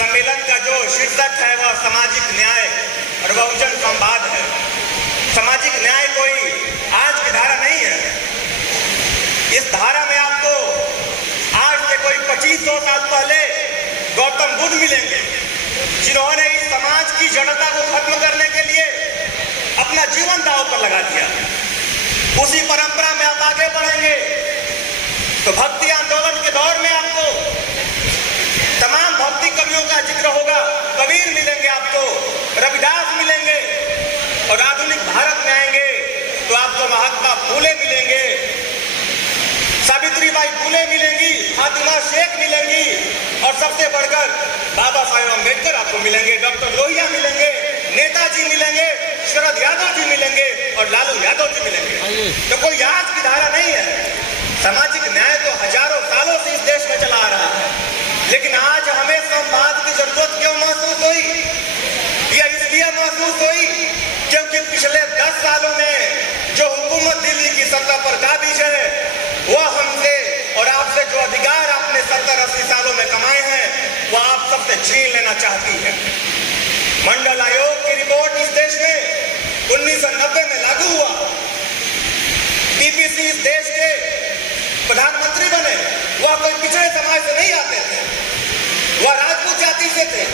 सम्मेलन का जो शीर्षक है वह सामाजिक न्याय और बहुजन संवाद है। सामाजिक न्याय कोई आज की धारा नहीं है। इस धारा में आपको आज से कोई 2500 साल पहले गौतम बुद्ध मिलेंगे, जिन्होंने इस समाज की जड़ता को खत्म करने के लिए अपना जीवन दांव पर लगा दिया। उसी परंपरा में आप आगे बढ़ेंगे तो भक्ति आंदोलन के दौर में आपको तमाम भक्ति कवियों का जिक्र होगा। कबीर मिलेंगे आपको, रविदास मिलेंगे, और आधुनिक भारत में आएंगे तो आपको महात्मा फूले मिलेंगे, सावित्रीबाई फूले मिलेंगी, फातिमा शेख मिलेंगी, और सबसे बढ़कर बाबा साहेब अम्बेडकर आपको मिलेंगे, डॉक्टर लोहिया मिलेंगे, नेताजी मिलेंगे, शरद यादव जी मिलेंगे और लालू यादव जी मिलेंगे। तो कोई आज की धारा नहीं है। सामाजिक न्याय तो हजारों सालों से इस देश में चला आ रहा है, लेकिन आज हमें संवाद की जरूरत क्यों महसूस हुई? यह इसलिए महसूस हुई क्योंकि पिछले 10 सालों में जो हुकूमत दिल्ली की सत्ता पर काबिज है वह हमसे और आपसे जो अधिकार आपने 70-80 सालों में कमाए हैं वह आप सबसे छीन लेना चाहती है। मंडल आयोग की रिपोर्ट इस देश में 1990 में लागू हुआ। पीपीसी इस देश के प्रधानमंत्री बने, वह कोई पिछड़े समाज से नहीं आते थे, वह राजपूत जाति से थे,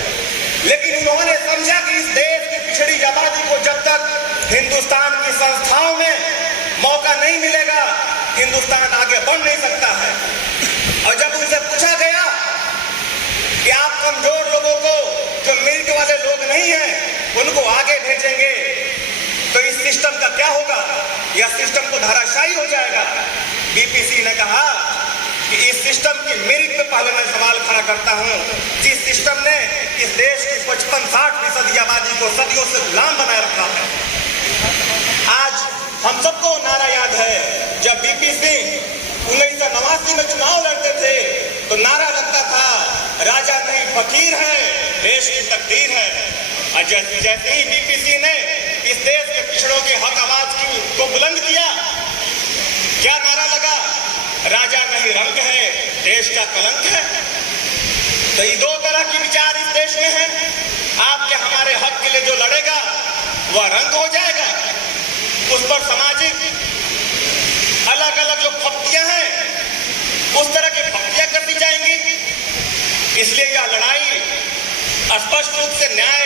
लेकिन उन्होंने समझा कि इस देश की पिछड़ी आबादी को जब तक हिंदुस्तान की संस्थाओं में मौका नहीं मिलेगा हिंदुस्तान आगे बढ़ नहीं सकता है। और जब उनसे पूछा गया कि आप कमजोर लोगों को, जो मेरिट वाले लोग नहीं हैं, उनको आगे भेजेंगे तो इस सिस्टम का क्या होगा? यह सिस्टम तो धाराशायी हो जाएगा। बीपीसी ने कहा कि इस सिस्टम की मेरिट पे पहले मैं सवाल खड़ा करता हूं, जिस सिस्टम ने इस देश की 55-60% आबादी को सदियों से गुलाम बनाए रखा है। आज हम सबको नारा याद है, जब बीपीसी 1989 में चुनाव लड़ते थे तो नारा लगता था, राजा नहीं फकीर है, देश की तकदीर है। और जैसे ही बीपीसी ने इस देश के पिछड़ों के हक आवाज को बुलंद किया, क्या नारा लगा? राजा नहीं रंग है, देश का कलंक है। तो ये दो तरह की विचार इस देश में है। आपके हमारे हक के लिए जो लड़ेगा वह रंग हो जाएगा, उस पर सामाजिक अलग अलग जो फप्तियां हैं उस तरह की फप्तियां कर दी जाएंगी। इसलिए यह लड़ाई स्पष्ट रूप से न्याय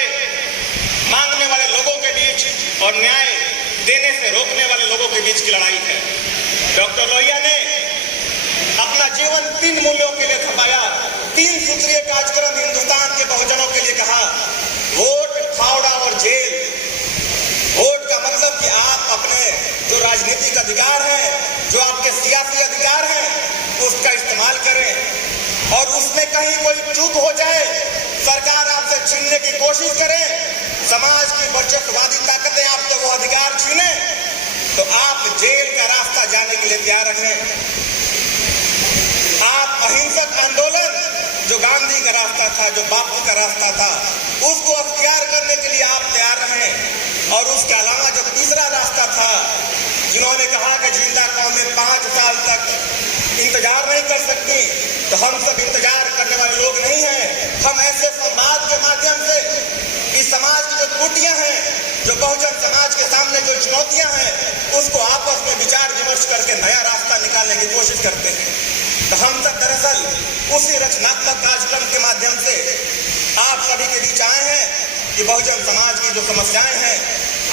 मांगने वाले लोगों के बीच और न्याय देने से रोकने वाले लोगों के बीच की लड़ाई है। डॉक्टर लोहिया ने अपना जीवन 3 मूल्यों के लिए खपाया। 3 सूत्रीय कार्यक्रम हिंदुस्तान के बहुजनों के लिए कहा, वोट, फावड़ा और जेल। वोट का मतलब कि आप अपने जो राजनीतिक अधिकार है, जो आपके सियासी अधिकार हैं, उसका इस्तेमाल करें, और उसमें कहीं कोई चूक हो जाए, सरकार आपसे छीनने की कोशिश करे, समाज की वर्चस्ववादी ताकतें आपसे वो अधिकार छीने, तो आप जेल का रास्ता जाने के लिए तैयार रहें। आप अहिंसक आंदोलन, जो गांधी का रास्ता था, जो बापू का रास्ता था, उसको अख्तियार करने के लिए आप तैयार रहें। और उसके अलावा जो तीसरा रास्ता था, जिन्होंने कहा कि जिंदा कौमें 5 साल तक इंतजार नहीं कर सकती, तो हम सब इंतजार करने वाले लोग नहीं हैं। हम ऐसे संवाद के माध्यम से इस समाज की जो त्रुटियां हैं, जो बहुजन समाज के सामने जो चुनौतियां हैं, उसको आपस में विचार विमर्श करके नया रास्ता निकालने की कोशिश करते हैं। तो हम सब दरअसल उसी रचनात्मक कार्यक्रम के माध्यम से आप सभी के बीच आए हैं कि बहुजन समाज की जो समस्याएं हैं,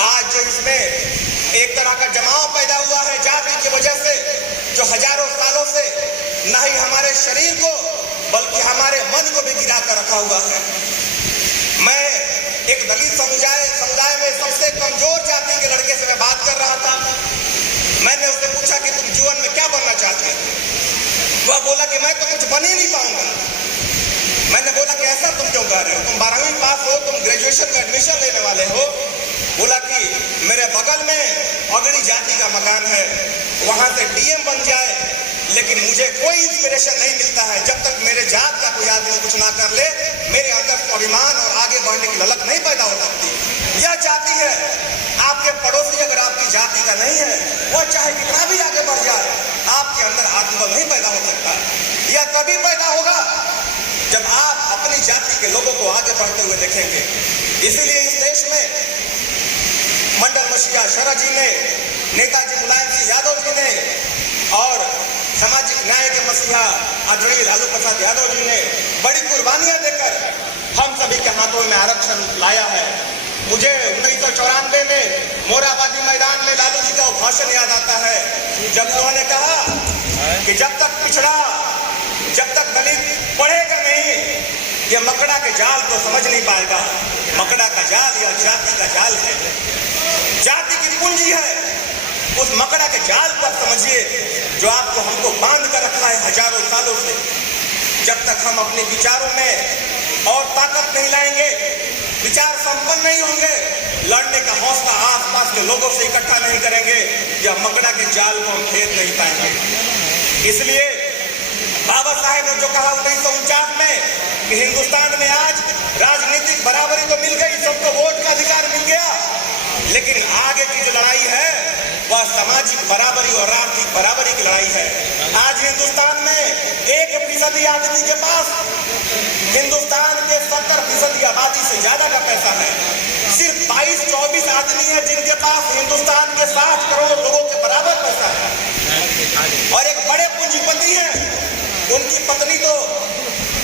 आज जो इसमें एक तरह का जमाव पैदा हुआ है जाति की वजह से, जो हजारों सालों से न ही हमारे शरीर को बल्कि हमारे मन को भी गिरा कर रखा हुआ है। मैं एक दलित समुदाय में सबसे कमजोर जाति के लड़के से मैं बात कर रहा था। मैंने उससे पूछा कि तुम जीवन में क्या बनना चाहते हो? वह बोला कि मैं तो कुछ बन ही नहीं पाऊंगा। मैंने बोला कि ऐसा तुम क्यों कह रहे हो? तुम 12वीं पास हो, तुम ग्रेजुएशन में एडमिशन लेने वाले हो। बोला कि मेरे बगल में अगड़ी जाति का मकान है, वहां से डीएम बन जाए, लेकिन मुझे कोई इंस्पिरेशन नहीं मिलता है। जब तक मेरे जात का कोई आदमी कुछ ना कर ले, मेरे अंदर स्वाभिमान और आगे बढ़ने की ललक नहीं पैदा हो सकती। यह जाति है। आपके पड़ोसी अगर आपकी जाति का नहीं है, वह चाहे कितना भी आगे बढ़ जाए, आपके अंदर आत्मबल नहीं पैदा हो सकता। यह तभी पैदा होगा जब आप अपनी जाति के लोगों को आगे बढ़ते हुए देखेंगे। इसीलिए इस देश में मंडल मसीहा शरद जी ने, नेताजी मुलायम सिंह यादव जी ने और सामाजिक न्याय के मसीहा आदरणीय लालू प्रसाद यादव जी ने बड़ी कुर्बानियां देकर हम सभी के हाथों में आरक्षण लाया है। मुझे 1994 में मोरहाबादी मैदान में लालू जी का भाषण याद आता है, जब उन्होंने कहा कि जब तक पिछड़ा, जब तक दलित पढ़ेगा नहीं, ये मकड़ा के जाल को समझ नहीं पाएगा। मकड़ा का जाल या जाति का जाल है, जाति की पूंजी है। उस मकड़ा के जाल पर समझिए जो आपको हमको बांध कर रखा है हजारों सालों से। जब तक हम अपने विचारों में और ताकत नहीं लाएंगे, विचार संपन्न नहीं होंगे, लड़ने का हौसला आसपास के लोगों से इकट्ठा नहीं करेंगे, या मकड़ा के जाल को हम फेंक नहीं पाएंगे। इसलिए बाबा साहेब ने जो कहा 1949 में कि हिंदुस्तान में आज राजनीतिक बराबरी तो मिल गई, सबको वोट का अधिकार मिल गया, लेकिन आगे की जो लड़ाई है वह सामाजिक बराबरी और आर्थिक बराबरी की लड़ाई है। आज हिंदुस्तान में 1% आदमी के पास हिंदुस्तान के 70% आबादी से ज्यादा का पैसा है। सिर्फ 22-24 आदमी है जिनके पास हिंदुस्तान के 60 करोड़ लोगों के बराबर पैसा है। और एक बड़े पूंजीपति हैं, उनकी पत्नी तो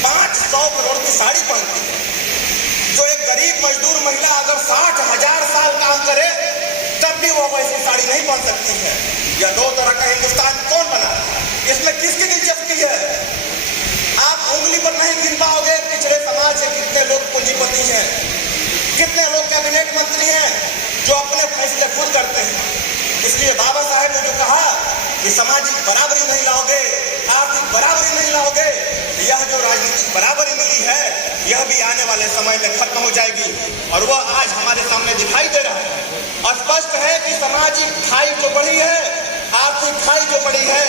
500 करोड़ की साड़ी पहनती है। जो एक गरीब मजदूर महिला अगर 60,000 साल काम करे तब भी वो वैसी साड़ी नहीं पहन सकती है। यह दो तरह का हिंदुस्तान कौन बना? इसमें किसकी दिलचस्पी है? आप उंगली पर नहीं गिन पाओगे पिछड़े समाज से कितने लोग पूंजीपति हैं, कितने लोग कैबिनेट मंत्री हैं जो अपने फैसले खुद करते हैं। इसलिए बाबा साहेब ने जो कहा कि सामाजिक बराबरी नहीं लाओगे, आर्थिक बराबरी नहीं लाओगे, यह जो राजनीतिक बराबरी मिली है यह भी आने वाले समय में खत्म हो जाएगी। और वह आज हमारे सामने दिखाई दे रहा है। स्पष्ट है कि सामाजिक खाई जो बढ़ी है, आर्थिक खाई जो बढ़ी है,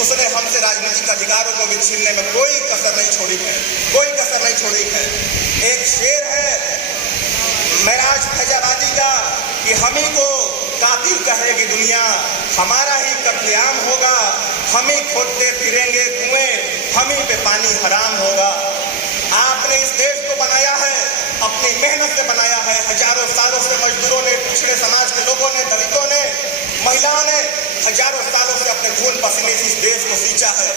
उसने हमसे राजनीतिक अधिकारों को भी छीनने में कोई कसर नहीं छोड़ी है, कोई कसर नहीं छोड़ी है। एक शेर है महराज फैजाबादी का कि हम ही को कातिल कहेगी दुनिया, हमारा ही कत्लेआम होगा, हम ही खोदते फिरेंगे कुएं, हम ही पे पानी हराम होगा। आपने इस देश को बनाया है, अपनी मेहनत से बनाया है। हजारों सालों से मजदूरों ने, पिछड़े समाज के लोगों ने, दलितों ने, महिलाओं ने हजारों सालों से अपने खून पसीने से इस देश को सींचा है।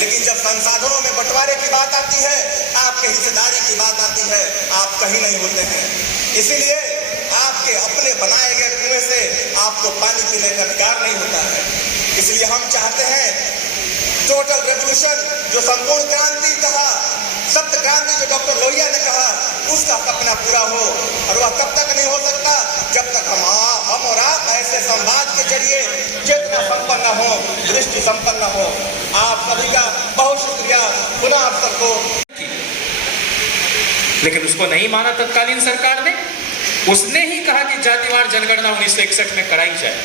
लेकिन जब संसाधनों में बंटवारे की बात आती है, आपके हिस्सेदारी की बात आती है, आप कहीं नहीं होते हैं। इसीलिए आपके अपने बनाए गए कुएं से आपको पानी पीने का अधिकार नहीं होता है। इसलिए हम चाहते हैं टोटल रेवोल्यूशन, जो संपूर्ण क्रांति कहा, सप्त क्रांति जो डॉक्टर लोहिया ने कहा, उसका सपना पूरा हो। और वह तब तक नहीं हो सकता जब तक हम और आप ऐसे संवाद के जरिए चेतना संपन्न हो, दृष्टि संपन्न हो। आप सभी का बहुत शुक्रिया। पुनः आप सबको। लेकिन उसको नहीं माना तत्कालीन सरकार ने। उसने ही कहा कि जातिवार जनगणना 1961 में कराई जाए।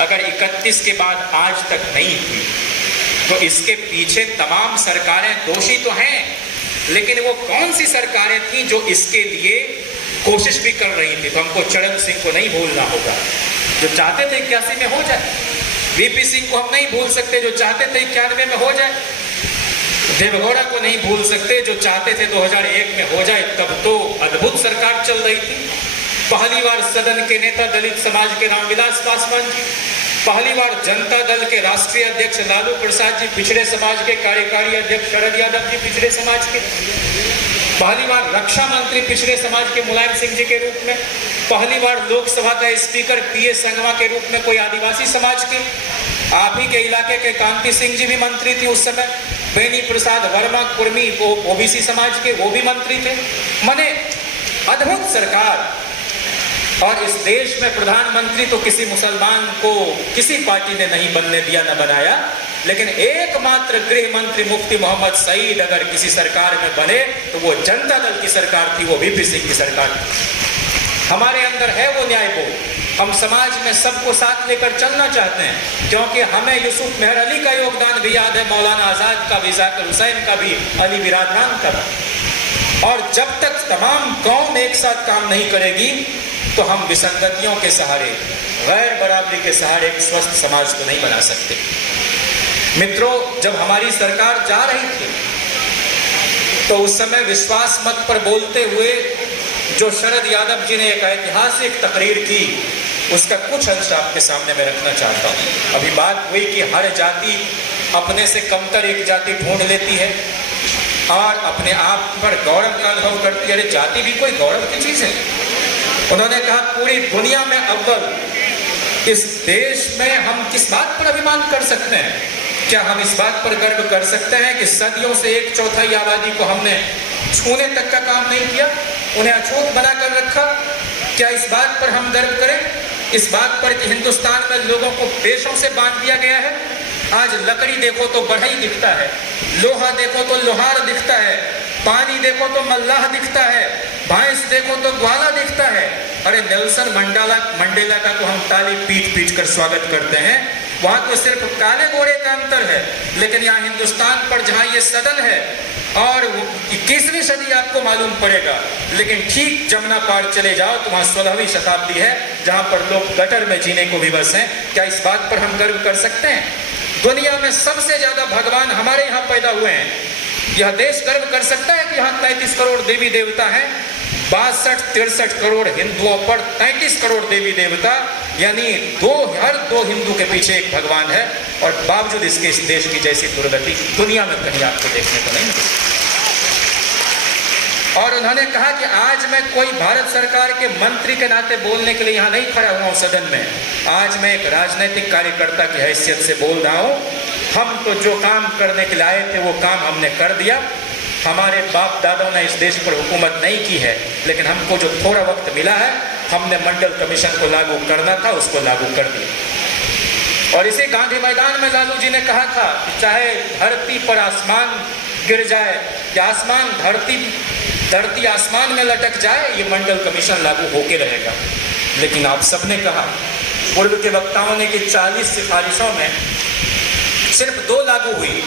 अगर 31 के बाद आज तक नहीं हुई तो इसके पीछे तमाम सरकारें दोषी तो हैं, लेकिन वो कौन सी सरकारें थी जो इसके लिए कोशिश भी कर रही थी? तो हमको चरण सिंह को नहीं भूलना होगा, जो चाहते थे 81 में हो जाए। वीपी सिंह को हम नहीं भूल सकते, जो चाहते थे 91 में हो जाए। देवगौड़ा को नहीं भूल सकते, जो चाहते थे 2001 में हो जाए। तब तो अद्भुत सरकार चल रही थी। पहली बार सदन के नेता दलित समाज के रामविलास पासवान जी, पहली बार जनता दल के राष्ट्रीय अध्यक्ष लालू प्रसाद जी, पिछड़े समाज के कार्यकारी अध्यक्ष शरद यादव जी, पिछड़े समाज के, पहली बार रक्षा मंत्री पिछड़े समाज के मुलायम सिंह जी के रूप में, पहली बार लोकसभा का स्पीकर पीए संगमा के रूप में कोई आदिवासी समाज के, आप ही के इलाके के कांति सिंह जी भी मंत्री थी उस समय, बेनी प्रसाद वर्मा कुर्मी वो ओबीसी समाज के, वो भी मंत्री थे। माने अद्भुत सरकार। और इस देश में प्रधानमंत्री तो किसी मुसलमान को किसी पार्टी ने नहीं बनने दिया, न बनाया, लेकिन एकमात्र गृह मंत्री मुफ्ती मोहम्मद सईद अगर किसी सरकार में बने तो वो जनता दल की सरकार थी, वो वीपी सिंह की सरकार थी। हमारे अंदर है वो न्यायबोध। हम समाज में सबको साथ लेकर चलना चाहते हैं, क्योंकि हमें यूसुफ मेहर अली का योगदान भी याद है, मौलाना आजाद का भी, जाकिर हुसैन का भी, अली बिरादरान का भी। और जब तक तमाम कौम एक साथ काम नहीं करेगी तो हम विसंगतियों के सहारे, गैर बराबरी के सहारे एक स्वस्थ समाज को नहीं बना सकते। मित्रों, जब हमारी सरकार जा रही थी तो उस समय विश्वास मत पर बोलते हुए जो शरद यादव जी ने एक ऐतिहासिक तकरीर की, उसका कुछ अंश आपके सामने मैं रखना चाहता हूँ। अभी बात हुई कि हर जाति अपने से कमतर एक जाति ढूंढ लेती है और अपने आप पर गौरव का अनुभव करती है। अरे जाति भी कोई गौरव की चीज है। उन्होंने कहा पूरी दुनिया में अव्वल इस देश में हम किस बात पर अभिमान कर सकते हैं? क्या हम इस बात पर गर्व कर सकते हैं कि सदियों से 1/4 आबादी को हमने छूने तक का काम नहीं किया, उन्हें अछूत बना कर रखा? क्या इस बात पर हम गर्व करें? इस बात पर कि हिंदुस्तान में लोगों को पेशों से बांध दिया गया है। आज लकड़ी देखो तो बढ़ई दिखता है, लोहा देखो तो लोहार दिखता है, पानी देखो तो मल्लाह दिखता है, भैंस देखो तो ग्वाला दिखता है। अरे नेल्सन मंडेला का तो हम ताली पीट पीट कर स्वागत करते हैं, वहां तो सिर्फ काले गोरे का अंतर है। लेकिन यहाँ हिंदुस्तान पर जहाँ ये सदन है और 21वीं सदी आपको मालूम पड़ेगा, लेकिन ठीक जमुना पार चले जाओ तो वहाँ 16वीं शताब्दी है, जहाँ पर लोग गटर में जीने को विवश हैं। क्या इस बात पर हम गर्व कर सकते हैं? दुनिया में सबसे ज्यादा भगवान हमारे यहाँ पैदा हुए हैं। यह देश गर्व कर सकता है कि यहाँ 33 करोड़ देवी देवता हैं। 62-63 करोड़ हिंदुओं पर 33 करोड़ देवी देवता, यानी हर दो हिंदू के पीछे एक भगवान है। और बावजूद इसके इस देश की जैसी दुर्गति दुनिया में कहीं आपको देखने को नहीं मिलेगी। और उन्होंने कहा कि आज मैं कोई भारत सरकार के मंत्री के नाते बोलने के लिए यहाँ नहीं खड़ा हुआ हूँ सदन में, आज मैं एक राजनीतिक कार्यकर्ता की हैसियत से बोल रहा हूँ। हम तो जो काम करने के लिए आए थे वो काम हमने कर दिया। हमारे बाप दादों ने इस देश पर हुकूमत नहीं की है, लेकिन हमको जो थोड़ा वक्त मिला है, हमने मंडल कमीशन को लागू करना था, उसको लागू कर दिया। और इसी गांधी मैदान में लालू जी ने कहा था कि चाहे धरती पर आसमान गिर जाए या आसमान धरती आसमान में लटक जाए, ये मंडल कमीशन लागू होके रहेगा। लेकिन आप सबने कहा, पूर्व के वक्ताओं ने कि 40 सिफारिशों में सिर्फ 2 लागू हुई,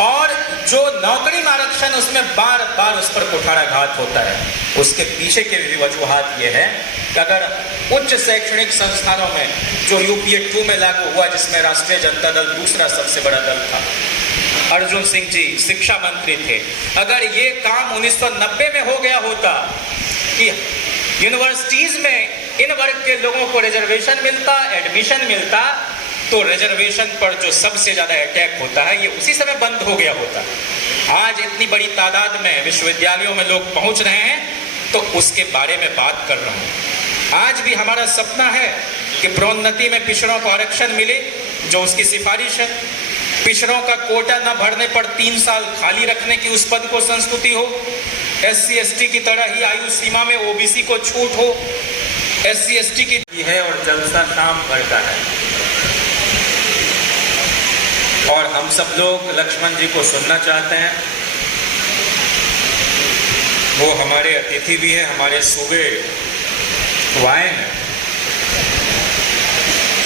और जो नौकरी में आरक्षण उसमें बार बार उस पर कुठाराघात होता है। उसके पीछे के भी वजूहात ये है कि अगर उच्च शैक्षणिक संस्थानों में जो यूपीए 2 में लागू हुआ, जिसमें राष्ट्रीय जनता दल दूसरा सबसे बड़ा दल था, अर्जुन सिंह जी शिक्षा मंत्री थे, अगर ये काम 1990 में हो गया होता कि यूनिवर्सिटीज में इन वर्ग के लोगों को रिजर्वेशन मिलता, एडमिशन मिलता, तो रिजर्वेशन पर जो सबसे ज्यादा अटैक होता है ये उसी समय बंद हो गया होता। आज इतनी बड़ी तादाद में विश्वविद्यालयों में लोग पहुंच रहे हैं, तो उसके बारे में बात कर रहा हूं। आज भी हमारा सपना है कि प्रोन्नति में पिछड़ों को आरक्षण मिले, जो उसकी सिफारिश है। पिछड़ों का कोटा न भरने पर 3 साल खाली रखने की उस पद को संस्तुति हो। SC ST की तरह ही आयु सीमा में OBC को छूट हो। SC ST की है और जलसा शाम भर का है। और हम सब लोग लक्ष्मण जी को सुनना चाहते हैं। वो हमारे अतिथि भी हैं, हमारे सूबे आए हैं।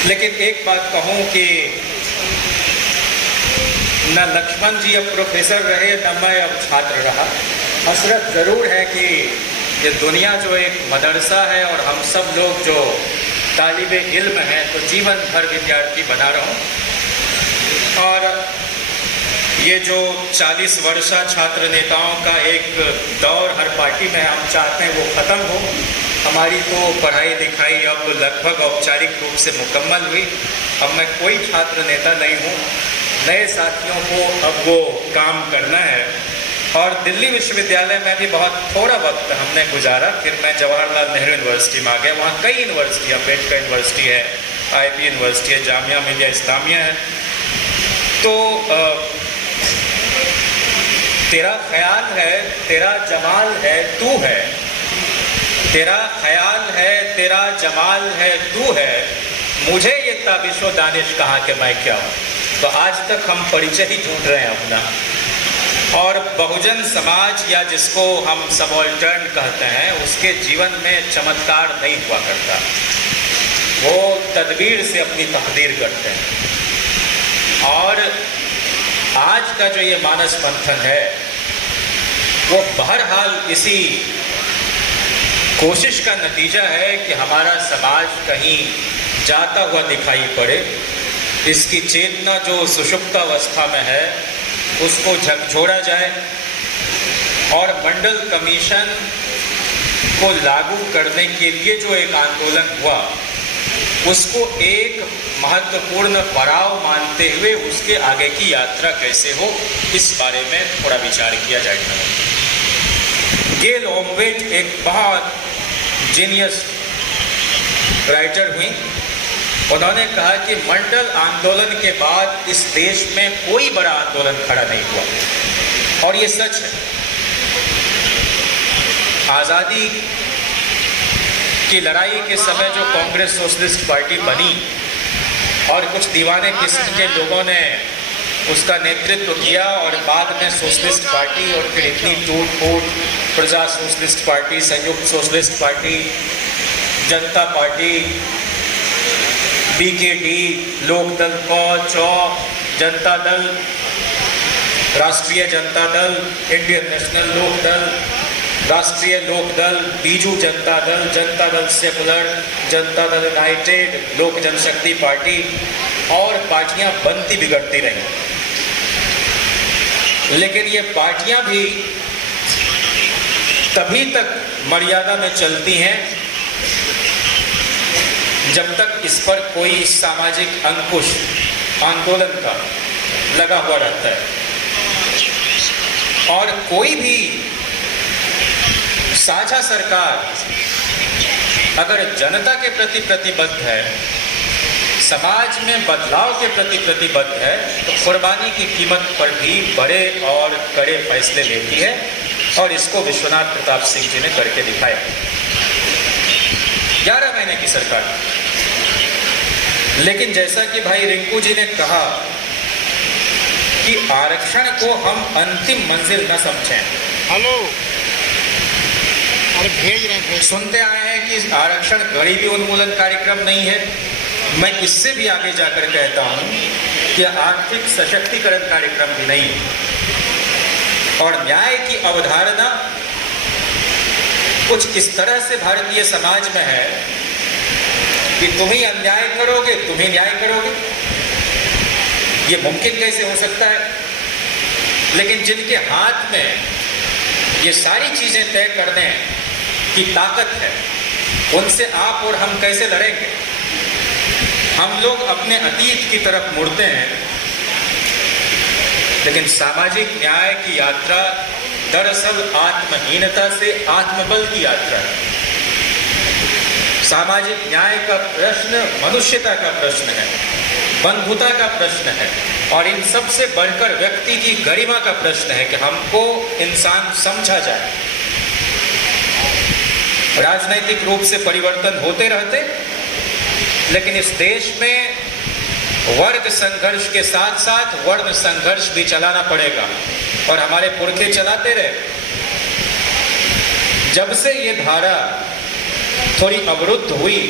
लेकिन एक बात कहूं कि न लक्ष्मण जी अब प्रोफेसर रहे, न मैं अब छात्र रहा। हसरत जरूर है कि ये दुनिया जो एक मदरसा है और हम सब लोग जो तालिबे इल्म हैं, तो जीवन भर विद्यार्थी बना रहूं। और ये जो 40 वर्षा छात्र नेताओं का एक दौर हर पार्टी में हम चाहते हैं वो ख़त्म हो। हमारी तो पढ़ाई लिखाई अब लगभग औपचारिक रूप से मुकम्मल हुई। अब मैं कोई छात्र नेता नहीं हूँ। नए साथियों को अब वो काम करना है। और दिल्ली विश्वविद्यालय में भी बहुत थोड़ा वक्त हमने गुजारा, फिर मैं जवाहरलाल नेहरू यूनिवर्सिटी में आ गया। वहाँ कई यूनिवर्सिटी, अम्बेडकर यूनिवर्सिटी है, IB यूनिवर्सिटी है, जामिया मिलिया इस्लामिया है। तो तेरा ख्याल है, तेरा जमाल है, तू है। तेरा ख्याल है, तेरा जमाल है, तू है। मुझे ये ताबिशो दानिश कहा कि मैं क्या हूँ। तो आज तक हम परिचय ही ढूंढ रहे हैं अपना। और बहुजन समाज या जिसको हम सबॉल्टर्न कहते हैं, उसके जीवन में चमत्कार नहीं हुआ करता। वो तदबीर से अपनी तकदीर करते हैं। और आज का जो ये मानस मंथन है, वो बहरहाल इसी कोशिश का नतीजा है कि हमारा समाज कहीं जाता हुआ दिखाई पड़े। इसकी चेतना जो सुषुप्त अवस्था में है, उसको झकझोड़ा जाए। और मंडल कमीशन को लागू करने के लिए जो एक आंदोलन हुआ, उसको एक महत्वपूर्ण पड़ाव मानते हुए उसके आगे की यात्रा कैसे हो, इस बारे में थोड़ा विचार किया जाएगा। गेल ओमवेट एक बहुत जीनियस राइटर हुई। उन्होंने कहा कि मंडल आंदोलन के बाद इस देश में कोई बड़ा आंदोलन खड़ा नहीं हुआ, और ये सच है। आज़ादी की लड़ाई के समय जो कांग्रेस सोशलिस्ट पार्टी बनी और कुछ दीवाने किस्म के लोगों ने उसका नेतृत्व किया, और बाद में सोशलिस्ट पार्टी और फिर इतनी टूट फूट, प्रजा सोशलिस्ट पार्टी, संयुक्त सोशलिस्ट पार्टी, जनता पार्टी, बीकेडी, लोकदल चौ, जनता दल, राष्ट्रीय जनता दल, इंडियन नेशनल लोक दल, राष्ट्रीय लोक दल, बीजू जनता दल सेकुलर, जनता दल यूनाइटेड, लोक जनशक्ति पार्टी, और पार्टियां बनती बिगड़ती रही। लेकिन ये पार्टियां भी तभी तक मर्यादा में चलती हैं जब तक इस पर कोई सामाजिक अंकुश आंदोलन का लगा हुआ रहता है। और कोई भी साझा सरकार अगर जनता के प्रति प्रतिबद्ध है, समाज में बदलाव के प्रति प्रतिबद्ध है, तो कुर्बानी की कीमत पर भी बड़े और कड़े फैसले लेती है, और इसको विश्वनाथ प्रताप सिंह जी ने करके दिखाया। 11 महीने की सरकार। लेकिन जैसा कि भाई रिंकू जी ने कहा कि आरक्षण को हम अंतिम मंजिल न समझें। हेलो, अरे भेज रहे हैं। सुनते आए हैं कि आरक्षण गरीबी उन्मूलन कार्यक्रम नहीं है। मैं इससे भी आगे जाकर कहता हूं कि आर्थिक सशक्तिकरण कार्यक्रम भी नहीं है। और न्याय की अवधारणा कुछ इस तरह से भारतीय समाज में है कि तुम ही अन्याय करोगे, तुम ही न्याय करोगे। ये मुमकिन कैसे हो सकता है? लेकिन जिनके हाथ में ये सारी चीजें तय करने की ताकत है, उनसे आप और हम कैसे लड़ेंगे? हम लोग अपने अतीत की तरफ मुड़ते हैं, लेकिन सामाजिक न्याय की यात्रा दरअसल आत्महीनता से आत्मबल की यात्रा है। सामाजिक न्याय का प्रश्न मनुष्यता का प्रश्न है, बंधुता का प्रश्न है, और इन सबसे बढ़कर व्यक्ति की गरिमा का प्रश्न है कि हमको इंसान समझा जाए। राजनैतिक रूप से परिवर्तन होते रहते, लेकिन इस देश में वर्ग संघर्ष के साथ साथ वर्ण संघर्ष भी चलाना पड़ेगा, और हमारे पुरखे चलाते रहे। जब से ये धारा थोड़ी अवरुद्ध हुई,